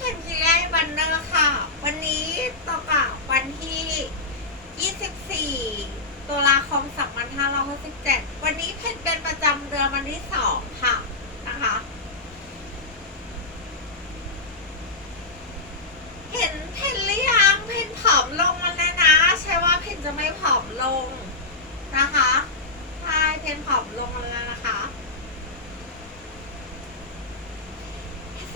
นี้พี่เพนทีแรกวันเนอร์ค่ะ วันนี้ต่อกับวันที่ 24ตุลาคม2567วันนี้เพนเป็นประจำเดือนวันที่ 2 ค่ะ เห็นเพนหรือยังเพนผอมลงแล้วนะนะ ใช่ว่าเพนจะไม่ผอมลงนะคะใช่เพนผอมลงแล้วนะคะ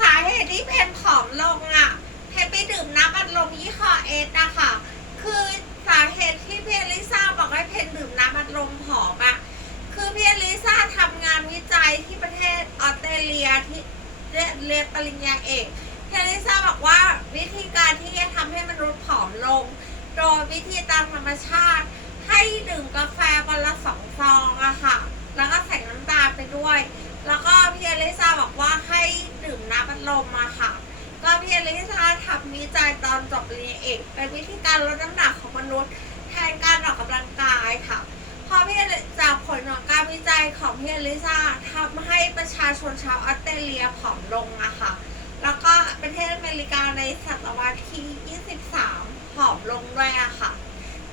สา เหตุที่เพนผอมลงอะเพนไปดื่มน้ำอัดลมยี่ห้อเอสอะค่ะ คือสาเหตุที่เพี่อลิซ่าบอกให้เพนดื่มน้ำอัดลมผอมอะคือเพี่อลิซ่าทำงานวิจัยที่ประเทศออสเตรเลียที่เรียนเรียนปริญญาเอกเพี่อลิซ่าบอกว่าวิธีการที่จะทำให้มนุษย์ผอมลง โดยวิธีตามธรรมชาติ ให้ดื่มกาแฟวันละสองซองอะค่ะ แล้วก็ใส่น้ำตาลไปด้วย แล้วก็พี่อลิซาบอกว่าให้ดื่มน้ำอัด ลมมาค่ะ ก็พี่อลิซาทำวิจัยตอนจบปริญญาเอกเป็นวิธีการลดน้ำหนักของมนุษย์แทนการออกกำลังกายค่ะพอพี่อลิจากผลของการวิจัยของพี่อลิซาทำให้ประชาชนชาวออสเตรเลียผอมลงอะค่ะ แล้วก็ประเทศอเมริกาในศตวรรษที่ 23 ผอมลงด้วยอะค่ะ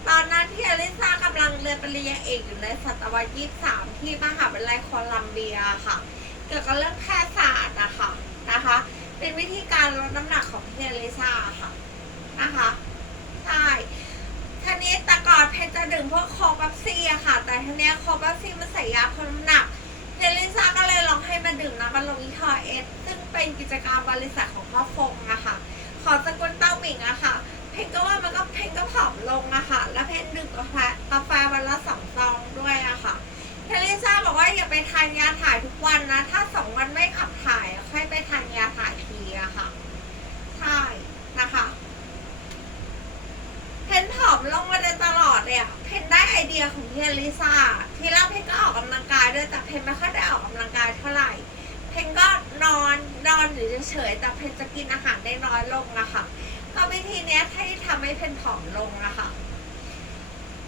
ตอนนั้นที่อลิซากำลังเรียนปริญญาเอกอยู่ในศตวรรษที่23 ที่มหาวิทยาลัยโคลัมเบียค่ะ เกี่ยวกับเรื่องแพทย วิธีการลดน้ำหนักของพี่อลิซาค่ะนะคะใช่ทีนี้แต่ก่อนเพนจะดื่มพวกโคบับซี่อะค่ะ แต่ทีนี้โคบับซี่มันใส่ยาเพิ่มน้ำหนักพี่อลิซาก็เลยลองให้มาดื่มน้ำมันลงยี่ห้อเอสซึ่งเป็นกิจการบริษัทของพ่อฟงอะค่ะ ขอสกุลเต้าหมิงอะค่ะ เพนก็ว่ามันก็เพนก็ผอมลงอะค่ะ แล้วเพนดื่มกาแฟกาแฟวันละสองซองด้วยอะค่ะเทเลซ่าบอกว่าอย่าไปทานยาถ่ายทุกวันนะ ถ้าสองวันไม่ขับถ่ายอะค่อยไปทานยาถ่ายทีอะค่ะ ใช่นะคะ เพนผอมลงมาโดยตลอดเลยอะเพนได้ไอเดี ยของเพี่อลิซ่าทีแรกเพนก็ออกกำลังกายด้วยแต่เพนไม่ค่อยได้ออกกำลังกายเท่าไหร่ เพนก็นอนนอนอยู่เฉยๆแต่เพนจะกินอาหารได้น้อยลงอะค่ะก็วิธีนี้ที่ทำให้เพนผอมลงอะค่ะ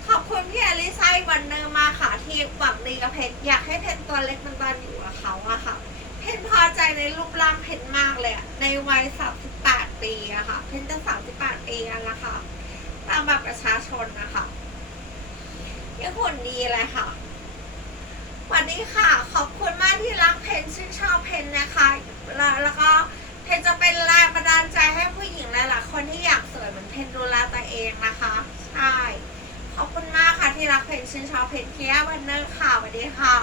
ขอบคุณพี่อลิซาวันเนอร์มาค่ะที่หวังดีกับเพนอยากให้เพนตัวเล็กมันตอนอยู่กับเขาอะค่ะเพนพอใจในรูปร่างเพนมากเลยในวัย38ปีอะค่ะเพนจะ38ปีแล้วนะคะตามบัตรประชาชนนะคะ ดีเลยค่ะสวัสดีค่ะ ขอบคุณมากที่รักเพนชื่นชอบเพนนะคะ แล้วแล้วก็เพนจะเป็นแรงบันดาลใจให้ผู้หญิงหลายๆคนที่อยากสวยเหมือนเพนดูแลตัวเองนะคะ ใช่ ขอบคุณมากค่ะที่รักเพนชื่นชอบเพนเคียวันเนอร์ค่ะสวัสดีค่ะ